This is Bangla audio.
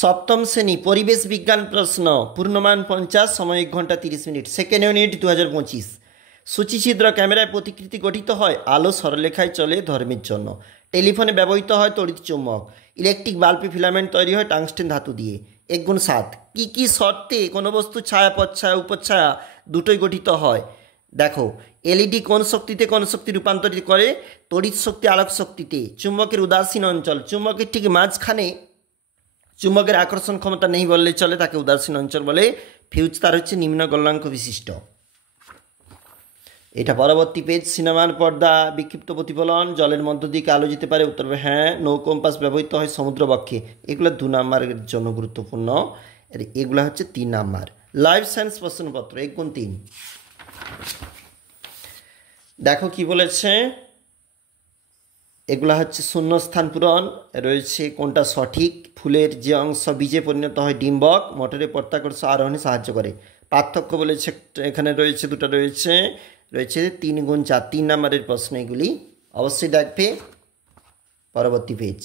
সপ্তম শ্রেণী পরিবেশ বিজ্ঞান প্রশ্ন পূর্ণমান 50 সময় 1 ঘন্টা 30 মিনিট সেকেন্ড ইউনিট 2025 সূচিছিদ্র ক্যামেরায় প্রতিকৃতি গঠিত হয় আলো সরলরেখায় চলে ধর্মের জন্য টেলিফোনে ব্যবহৃত হয় তড়িৎ চুম্বক ইলেকট্রিক বাল্বে ফিলামেন্ট তৈরি হয় টাংস্টেন ধাতু দিয়ে 1 × 7 কি শর্তে কোনো বস্তু ছায়া পচ্ছায়া উপচ্ছায়া দুটোই গঠিত হয় দেখো এলইডি কোন শক্তি রূপান্তরিত করে তড়িৎ শক্তি আলোক শক্তিতে চুম্বকের উদাসীন অঞ্চল চুম্বকের ঠিক মাঝখানে চুম্বকের আকর্ষণ ক্ষমতা নেই বললে চলে তাকে উদাসীন অঞ্চল বলে ফিউজ তার হচ্ছে নিম্ন গলনাঙ্ক বিশিষ্ট। এটা পরবর্তী পেজ সিনেমার পর্দা বিক্ষিপ্ত প্রতিফলন জলের মধ্য দিকে আলো যেতে পারে উত্তর হ্যাঁ নৌ কম্পাস ব্যবহৃত হয় সমুদ্রবক্ষে এগুলো 2 নম্বরের জন্য গুরুত্বপূর্ণ এগুলো হচ্ছে 3 নম্বর। লাইফ সায়েন্স প্রশ্নপত্র 1 × 3 দেখো কি বলেছে এগুলা হচ্ছে শূন্যস্থান পূরণ রয়েছে কোনটা সঠিক ফুলের যে অংশ বীজে পরিণত হয় ডিম্বক মোটরে প্রত্যাকর্ষ আরোহণে সাহায্য করে পার্থক্য বলেছে এখানে রয়েছে দুটো রয়েছে 3 × 4 3 নম্বরের প্রশ্ন এগুলি অবশ্যই দেখবে পরবর্তী পেজ।